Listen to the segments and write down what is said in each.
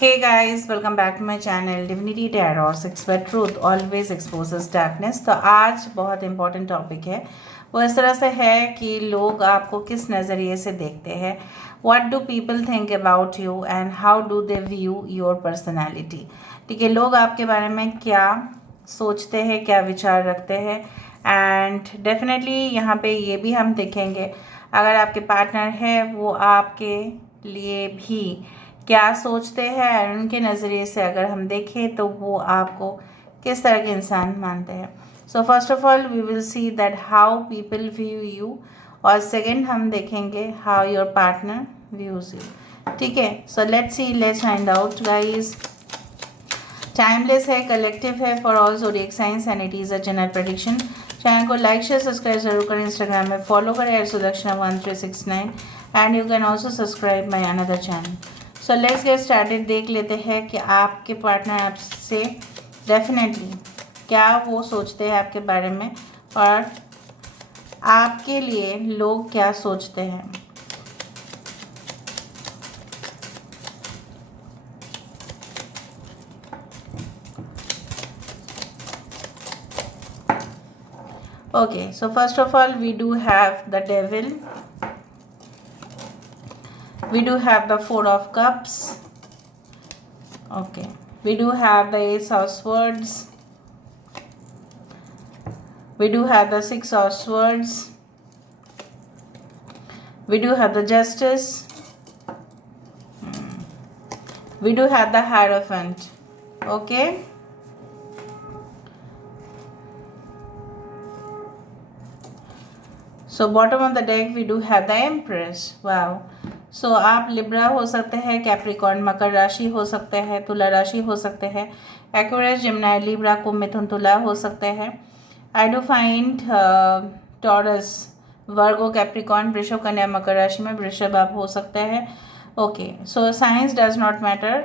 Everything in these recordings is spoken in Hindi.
Hey guys, welcome back to my channel Divinity Tarot 6 where truth always exposes darkness। तो आज बहुत इम्पोर्टेंट टॉपिक है। वो इस तरह से है कि लोग आपको किस नज़रिए से देखते हैं, what do people think about you and how do they view your personality. ठीक है, लोग आपके बारे में क्या सोचते हैं, क्या विचार रखते हैं। एंड डेफिनेटली यहाँ पे ये भी हम देखेंगे, अगर आपके पार्टनर है वो आपके लिए भी क्या सोचते हैं, और उनके नज़रिए से अगर हम देखें तो वो आपको किस तरह के इंसान मानते हैं। So first of all we will see that how people view you, और सेकंड हम देखेंगे how your partner views you. ठीक है, so let's see, let's find out guys. Timeless है, कलेक्टिव है for all zodiac science and it is a general prediction. Channel को लाइक शेयर सब्सक्राइब जरूर करें, इंस्टाग्राम में फॉलो करें @सुदक्षिणा1369 and you can also subscribe my another channel. So let's get started. देख लेते हैं कि आपके पार्टनर आपसे डेफिनेटली क्या वो सोचते हैं आपके बारे में, और आपके लिए लोग क्या सोचते हैं। Okay, so first of all we do have the devil, we do have the Four of Cups, okay, we do have the Ace of Swords, we do have the Six of Swords, we do have the Justice, we do have the Hierophant. Okay, so bottom of the deck we do have the Empress. Wow. सो आप लिब्रा हो सकते हैं, कैप्रिकॉर्न मकर राशि हो सकते हैं, तुला राशि हो सकते हैं, एक्वेरियस जिम्नाई लिब्रा को मिथुन तुला हो सकते हैं। आई do find Taurus Virgo Capricorn वृषभ कन्या मकर राशि में वृषभ आप हो सकते हैं। Okay, so science does not matter,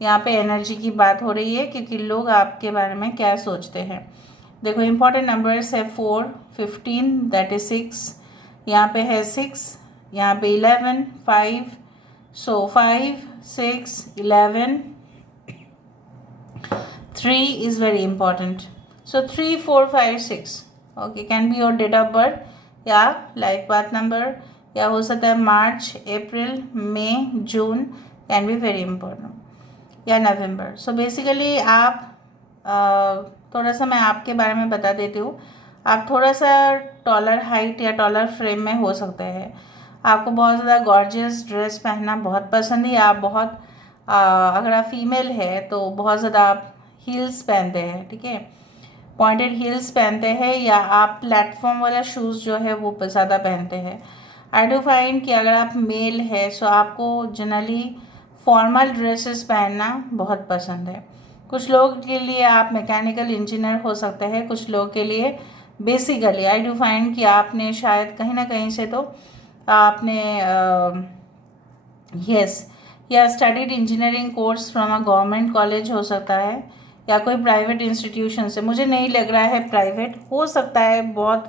यहाँ पे एनर्जी की बात हो रही है क्योंकि लोग आपके बारे में क्या सोचते हैं। देखो इंपॉर्टेंट नंबर्स है 4, 15 दैट इज 6, यहाँ पे है 6, यहाँ पे 11, 5, सो 5, 6, 11, 3 is very important. So 3, 4, 5, 6 okay can be your date of birth या लाइफ पाथ नंबर, या हो सकता है मार्च, अप्रैल, मई, जून कैन बी वेरी इम्पोर्टेंट, या नवंबर। सो बेसिकली आप थोड़ा सा मैं आपके बारे में बता देती हूँ। आप थोड़ा सा टॉलर हाइट या टॉलर फ्रेम में हो सकते हैं। आपको बहुत ज़्यादा गॉर्जियस ड्रेस पहनना बहुत पसंद है। आप बहुत अगर आप फीमेल है तो बहुत ज़्यादा आप हील्स पहनते हैं, ठीक है, पॉइंटेड हील्स पहनते हैं, या आप प्लेटफॉर्म वाला शूज़ जो है वो ज़्यादा पहनते हैं। आई डू फाइंड कि अगर आप मेल है सो आपको जनरली फॉर्मल ड्रेसेस पहनना बहुत पसंद है। कुछ लोगों के लिए आप मैकेनिकल इंजीनियर हो सकते हैं, कुछ लोगों के लिए बेसिकली आई डू फाइंड कि आपने शायद कहीं ना कहीं से तो आपने यस या studied engineering course from a government college हो सकता है, या कोई प्राइवेट इंस्टीट्यूशन से। मुझे नहीं लग रहा है प्राइवेट, हो सकता है बहुत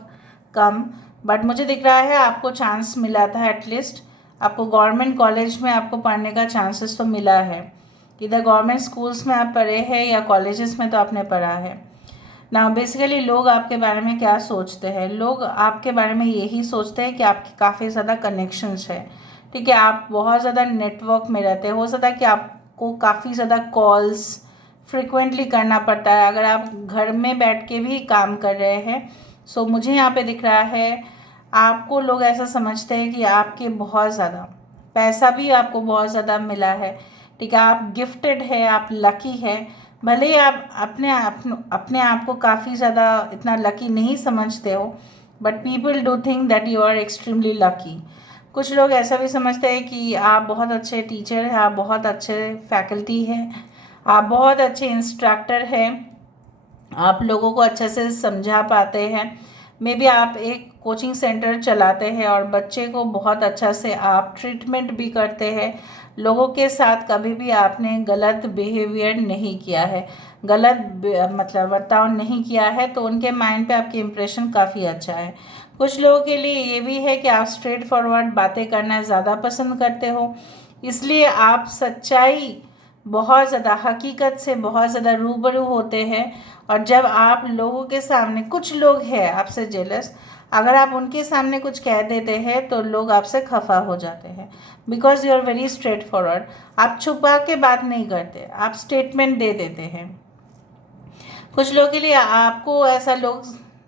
कम, बट मुझे दिख रहा है आपको चांस मिला था, एटलीस्ट आपको गवर्नमेंट कॉलेज में आपको पढ़ने का चांसेस तो मिला है। इधर गवर्नमेंट स्कूल्स में आप पढ़े हैं या कॉलेजेस में तो आपने पढ़ा है ना। बेसिकली लोग आपके बारे में क्या सोचते हैं, लोग आपके बारे में यही सोचते हैं कि आपकी काफ़ी ज़्यादा कनेक्शंस है, ठीक है, आप बहुत ज़्यादा नेटवर्क में रहते हैं। हो सकता है कि आपको काफ़ी ज़्यादा कॉल्स फ्रिक्वेंटली करना पड़ता है अगर आप घर में बैठ के भी काम कर रहे हैं। सो मुझे यहाँ पे दिख रहा है आपको लोग ऐसा समझते हैं कि आपके बहुत ज़्यादा पैसा भी आपको बहुत ज़्यादा मिला है, ठीक है, आप गिफ्टेड है, आप लकी है। भले ही आप अपने आप को काफ़ी ज़्यादा इतना लकी नहीं समझते हो, but people do think that you are extremely lucky. कुछ लोग ऐसा भी समझते हैं कि आप बहुत अच्छे टीचर हैं, आप बहुत अच्छे फैकल्टी हैं, आप बहुत अच्छे इंस्ट्रक्टर हैं, आप लोगों को अच्छे से समझा पाते हैं। मे बी आप एक कोचिंग सेंटर चलाते हैं और बच्चे को बहुत अच्छा से आप ट्रीटमेंट भी करते हैं। लोगों के साथ कभी भी आपने गलत बिहेवियर नहीं किया है, गलत मतलब बर्ताव नहीं किया है, तो उनके माइंड पे आपकी इम्प्रेशन काफ़ी अच्छा है। कुछ लोगों के लिए ये भी है कि आप स्ट्रेट फॉरवर्ड बातें करना ज़्यादा पसंद करते हो, इसलिए आप सच्चाई बहुत ज़्यादा हकीकत से बहुत ज़्यादा रूबरू होते हैं। और जब आप लोगों के सामने, कुछ लोग हैं आपसे जेलस, अगर आप उनके सामने कुछ कह देते हैं तो लोग आपसे खफा हो जाते हैं, because you are very straightforward. आप छुपा के बात नहीं करते, आप स्टेटमेंट दे देते हैं। कुछ लोगों के लिए आपको ऐसा लोग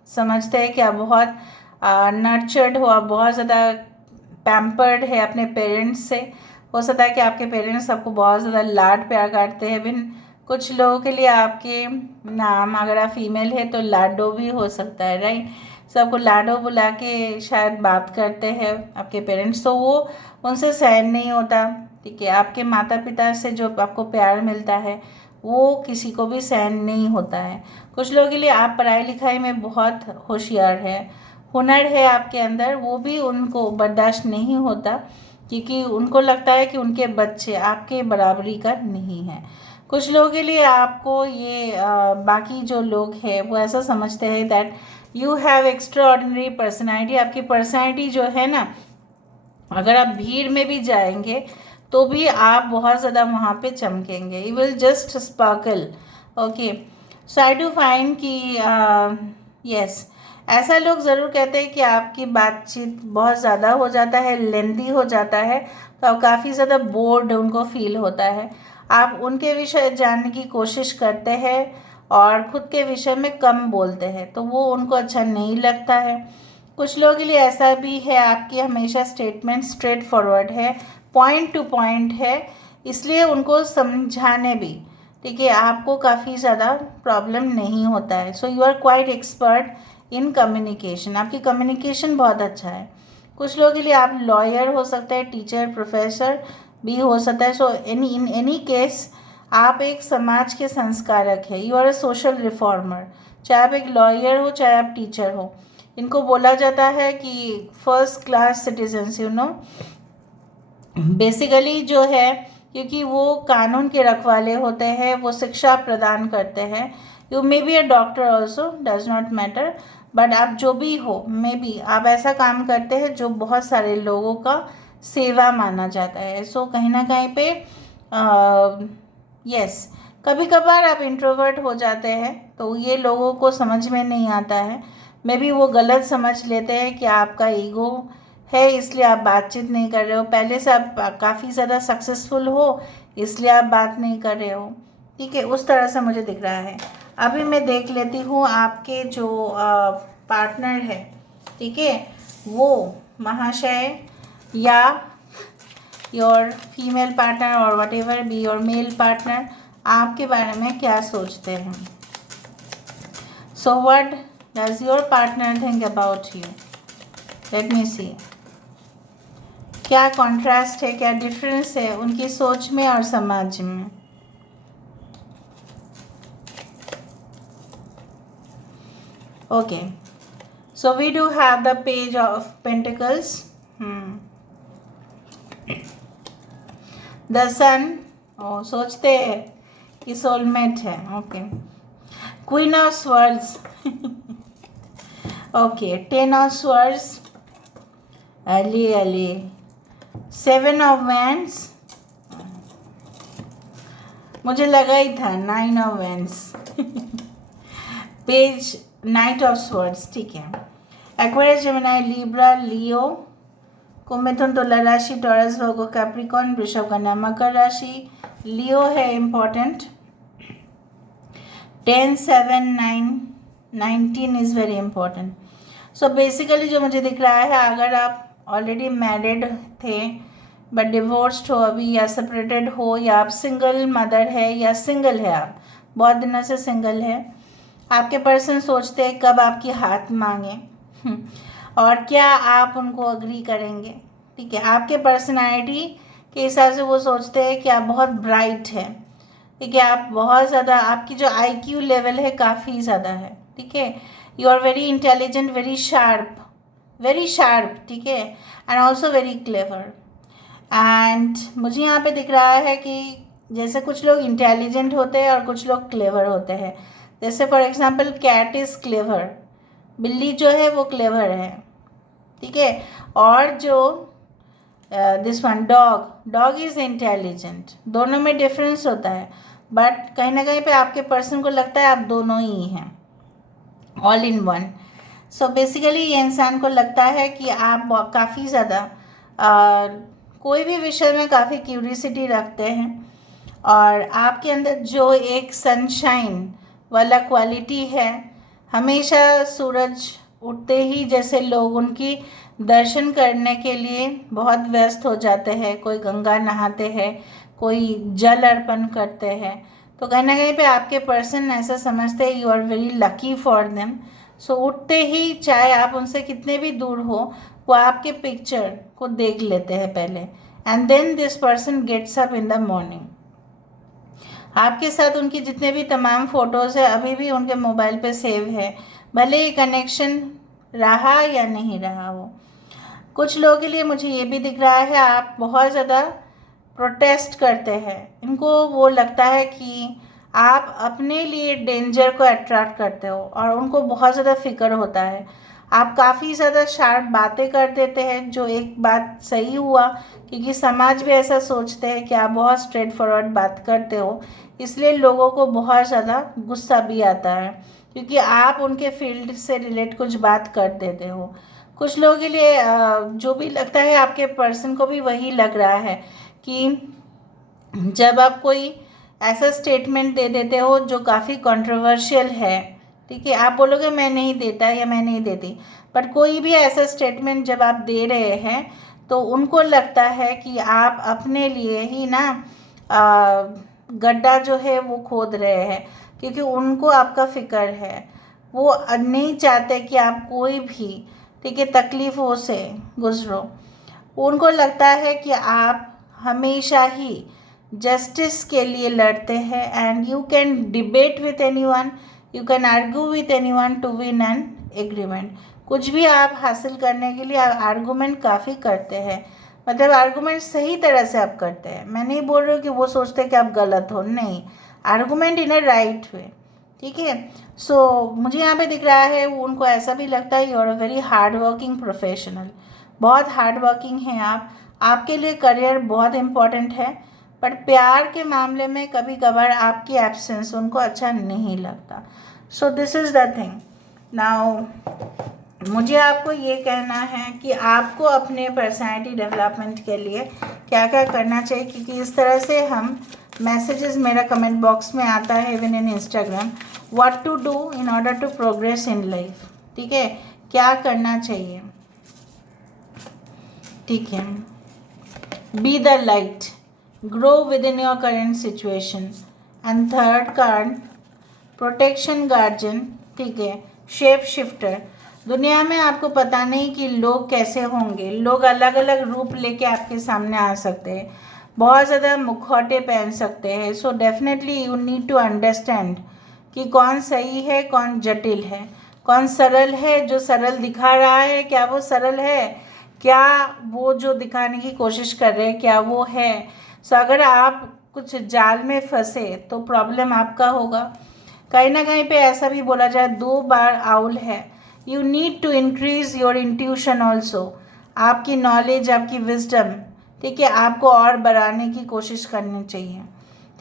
समझते हैं कि आप बहुत नर्चर्ड हो, आप बहुत ज़्यादा पैम्पर्ड है अपने पेरेंट्स से। हो सकता है कि आपके पेरेंट्स आपको बहुत ज़्यादा लाड प्यार करते हैं। बिन कुछ लोगों के लिए आपके नाम, अगर आप फीमेल है तो लाडो भी हो सकता है, राइट। सबको लाडो बुला के शायद बात करते हैं आपके पेरेंट्स, तो वो उनसे सहन नहीं होता, ठीक है। आपके माता पिता से जो आपको प्यार मिलता है वो किसी को भी सहन नहीं होता है। कुछ लोगों के लिए आप पढ़ाई लिखाई में बहुत होशियार है, हुनर है आपके अंदर, वो भी उनको बर्दाश्त नहीं होता, क्योंकि उनको लगता है कि उनके बच्चे आपके बराबरी का नहीं है। कुछ लोगों के लिए आपको ये बाकी जो लोग हैं वो ऐसा समझते हैं that you have extra ordinary personality. आपकी पर्सनैलिटी जो है ना, अगर आप भीड़ में भी जाएंगे तो भी आप बहुत ज़्यादा वहाँ पे चमकेंगे, you will just sparkle. Okay, so I do find कि यस, ऐसा लोग ज़रूर कहते हैं कि आपकी बातचीत बहुत ज़्यादा हो जाता है, लेंदी हो जाता है, तो आप काफ़ी ज़्यादा बोर्ड उनको फील होता है। आप उनके विषय जानने की कोशिश करते हैं और ख़ुद के विषय में कम बोलते हैं, तो वो उनको अच्छा नहीं लगता है। कुछ लोगों के लिए ऐसा भी है, आपकी हमेशा स्टेटमेंट स्ट्रेट फॉरवर्ड है, पॉइंट टू पॉइंट है, इसलिए उनको समझाने भी, ठीक है, आपको काफ़ी ज़्यादा प्रॉब्लम नहीं होता है। So you are quite expert in communication, आपकी कम्युनिकेशन बहुत अच्छा है। कुछ लोगों के लिए आप लॉयर हो सकते हैं, टीचर, प्रोफेसर भी हो सकता है। सो इन एनी केस आप एक समाज के संस्कारक है, you are a social reformer. चाहे आप एक लॉयर हो, चाहे आप टीचर हो, इनको बोला जाता है कि first class citizens, you know, basically जो है, क्योंकि वो कानून के रखवाले होते हैं, वो शिक्षा प्रदान करते हैं। You may be a doctor also, does not matter, but आप जो भी हो, मे बी आप ऐसा काम करते हैं जो बहुत सारे लोगों का सेवा माना जाता है। सो कहीं ना कहीं पे यस, कभी कभार आप इंट्रोवर्ट हो जाते हैं, तो ये लोगों को समझ में नहीं आता है। मे बी वो गलत समझ लेते हैं कि आपका ईगो है, इसलिए आप बातचीत नहीं कर रहे हो, पहले से आप काफ़ी ज़्यादा सक्सेसफुल हो इसलिए आप बात नहीं कर रहे हो, ठीक है, उस तरह से मुझे दिख रहा है। अभी मैं देख लेती हूँ आपके जो पार्टनर है, ठीक है, वो महाशय या योर फीमेल पार्टनर और whatever be your male partner आपके बारे में क्या सोचते हैं। So what does your partner think about you, let me see. क्या कॉन्ट्रास्ट है, क्या डिफरेंस है उनकी सोच में और समाज में। Okay, so we do have the page of pentacles, the sun, सोचते हैं कि सोलमेट है। Okay, queen of swords, okay, 10 of swords, अली 7 ऑफ वैंड्स, मुझे लगा ही था 9 of wands, page knight of swords, ठीक है। Aquarius, Gemini, Libra, Leo, Kumbh, Mithun, Tula राशि, टॉरस, वर्गो, कैप्रिकॉर्न, वृषभ, कन्या, मकर राशि। लियो है important, 10, 7, 9, 19 is very important. So basically जो मुझे दिख रहा है, अगर आप ऑलरेडी मैरिड थे बट डिवोर्स्ड हो अभी, या सेपरेटेड हो, या आप सिंगल मदर है, या सिंगल है, आप बहुत दिनों से सिंगल है, आपके पर्सन सोचते हैं कब आपकी हाथ मांगे और क्या आप उनको अग्री करेंगे, ठीक है। आपके पर्सनैलिटी के हिसाब से वो सोचते हैं कि आप बहुत ब्राइट है, ठीक है, आप बहुत ज़्यादा, आपकी जो IQ लेवल है काफ़ी ज़्यादा है, ठीक है। You are very intelligent, very sharp, ठीक है, and also very clever. And मुझे यहाँ पे दिख रहा है कि जैसे कुछ लोग इंटेलिजेंट होते हैं और कुछ लोग क्लेवर होते हैं। जैसे for example cat is clever, बिल्ली जो है वो क्लेवर है, ठीक है, और जो this one dog is intelligent, दोनों में डिफरेंस होता है, बट कहीं ना कहीं पे आपके पर्सन को लगता है आप दोनों ही हैं, all in one. So basically ये इंसान को लगता है कि आप काफ़ी ज़्यादा कोई भी विषय में काफ़ी क्यूरियसिटी रखते हैं, और आपके अंदर जो एक सनशाइन वाला क्वालिटी है, हमेशा सूरज उठते ही जैसे लोग उनकी दर्शन करने के लिए बहुत व्यस्त हो जाते हैं, कोई गंगा नहाते हैं, कोई जल अर्पण करते हैं, तो कहीं ना कहीं पे आपके पर्सन ऐसा समझते हैं you are very lucky for them. So उठते ही चाहे आप उनसे कितने भी दूर हो, वो आपके पिक्चर को देख लेते हैं पहले, and then this person gets up in the morning. आपके साथ उनकी जितने भी तमाम फ़ोटोज़ है अभी भी उनके मोबाइल पे सेव है, भले ही कनेक्शन रहा या नहीं रहा हो। कुछ लोगों के लिए मुझे ये भी दिख रहा है आप बहुत ज़्यादा प्रोटेस्ट करते हैं, इनको वो लगता है कि आप अपने लिए डेंजर को अट्रैक्ट करते हो और उनको बहुत ज़्यादा फिक्र होता है। आप काफ़ी ज़्यादा शार्प बातें कर देते हैं, जो एक बात सही हुआ क्योंकि समाज भी ऐसा सोचते हैं कि आप बहुत स्ट्रेट फॉरवर्ड बात करते हो, इसलिए लोगों को बहुत ज़्यादा गुस्सा भी आता है क्योंकि आप उनके फील्ड से रिलेट कुछ बात कर देते हो। कुछ लोगों के लिए जो भी लगता है आपके पर्सन को भी वही लग रहा है कि जब आप कोई ऐसा स्टेटमेंट दे देते हो जो काफ़ी कंट्रोवर्शियल है, ठीक है, आप बोलोगे मैं नहीं देता या मैं नहीं देती, बट कोई भी ऐसा स्टेटमेंट जब आप दे रहे हैं तो उनको लगता है कि आप अपने लिए ही ना गड्ढा जो है वो खोद रहे हैं, क्योंकि उनको आपका फ़िक्र है। वो नहीं चाहते कि आप कोई भी, ठीक है, तकलीफ़ों से गुजरो। उनको लगता है कि आप हमेशा ही जस्टिस के लिए लड़ते हैं, and you can debate with anyone, you can argue with anyone to win an agreement. कुछ भी आप हासिल करने के लिए आप आर्गूमेंट काफ़ी करते हैं, मतलब आर्गूमेंट सही तरह से आप करते हैं। मैं नहीं बोल रही हूँ कि वो सोचते हैं कि आप गलत हो, नहीं, argument in a right way, ठीक है। सो मुझे यहाँ पे दिख रहा है उनको ऐसा भी लगता है you are a very hard working professional, बहुत हार्ड वर्किंग हैं आप, आपके लिए करियर बहुत इम्पॉर्टेंट है, बट प्यार के मामले में कभी कभार आपकी एब्सेंस उनको अच्छा नहीं लगता। So this is the thing. Now मुझे आपको ये कहना है कि आपको अपने पर्सनैलिटी डेवलपमेंट के लिए क्या क्या करना चाहिए, क्योंकि इस तरह से हम मैसेजेस मेरा कमेंट बॉक्स में आता है even in Instagram, what to do in order to progress in life, ठीक है, क्या करना चाहिए, ठीक है। Be the light, grow within your current situation, and third card protection guardian, ठीक है, शेप शिफ्टर। दुनिया में आपको पता नहीं कि लोग कैसे होंगे, लोग अलग अलग रूप लेके आपके सामने आ सकते हैं, बहुत ज़्यादा मुखौटे पहन सकते हैं। So definitely you need to understand कि कौन सही है, कौन जटिल है, कौन सरल है, जो सरल दिखा रहा है क्या वो सरल है, क्या वो जो दिखाने की कोशिश कर रहे हैं क्या वो है। सो अगर आप कुछ जाल में फंसे तो प्रॉब्लम आपका होगा। कहीं ना कहीं पे ऐसा भी बोला जाए 2 बार आउल है, you need to increase your intuition also, आपकी नॉलेज, आपकी विजडम, ठीक है, आपको और बढ़ाने की कोशिश करनी चाहिए,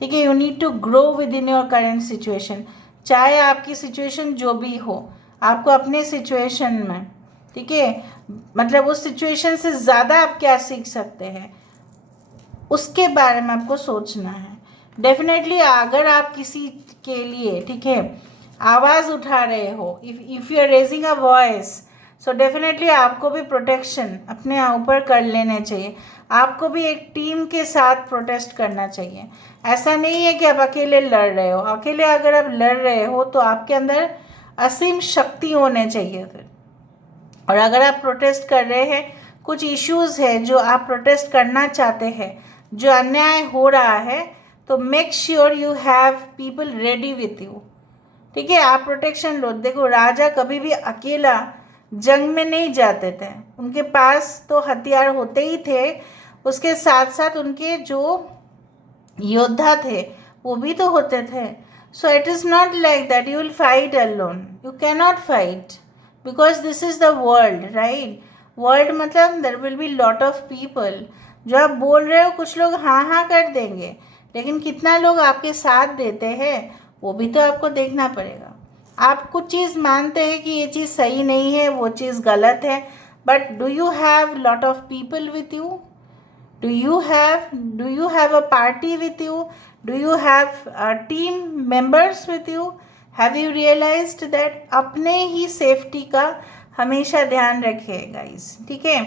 ठीक है। You need to grow within your current situation, चाहे आपकी सिचुएशन जो भी हो, आपको अपने सिचुएशन में, ठीक है, मतलब उस सिचुएशन से ज़्यादा आप क्या सीख सकते हैं उसके बारे में आपको सोचना है। डेफिनेटली अगर आप किसी के लिए, ठीक है, आवाज़ उठा रहे हो, if you are raising a voice, so definitely आपको भी प्रोटेक्शन अपने ऊपर कर लेने चाहिए, आपको भी एक टीम के साथ प्रोटेस्ट करना चाहिए। ऐसा नहीं है कि आप अकेले लड़ रहे हो, अकेले अगर आप लड़ रहे हो तो आपके अंदर असीम शक्ति होने चाहिए फिर। और अगर आप प्रोटेस्ट कर रहे हैं, कुछ इश्यूज़ है जो आप प्रोटेस्ट करना चाहते हैं, जो अन्याय हो रहा है, तो make sure you have people ready with you, ठीक है, आप प्रोटेक्शन लो। देखो राजा कभी भी अकेला जंग में नहीं जाते थे, उनके पास तो हथियार होते ही थे, उसके साथ साथ उनके जो योद्धा थे वो भी तो होते थे। So it is not like that you will fight alone, you cannot fight because this is the world, right. World मतलब there will be lot of people. जो आप बोल रहे हो कुछ लोग हाँ हाँ कर देंगे, लेकिन कितना लोग आपके साथ देते हैं वो भी तो आपको देखना पड़ेगा। आप कुछ चीज़ मानते हैं कि ये चीज़ सही नहीं है, वो चीज़ गलत है, but do you have lot of people with you? Do you have a party with you? Do you have team members with you? Have you realized that अपने ही सेफ्टी का हमेशा ध्यान रखिए गाइस, ठीक है?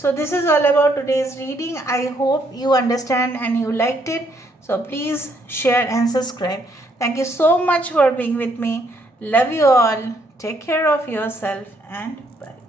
So this is all about today's reading. I hope you understand and you liked it. So please share and subscribe. Thank you so much for being with me. Love you all. Take care of yourself and bye.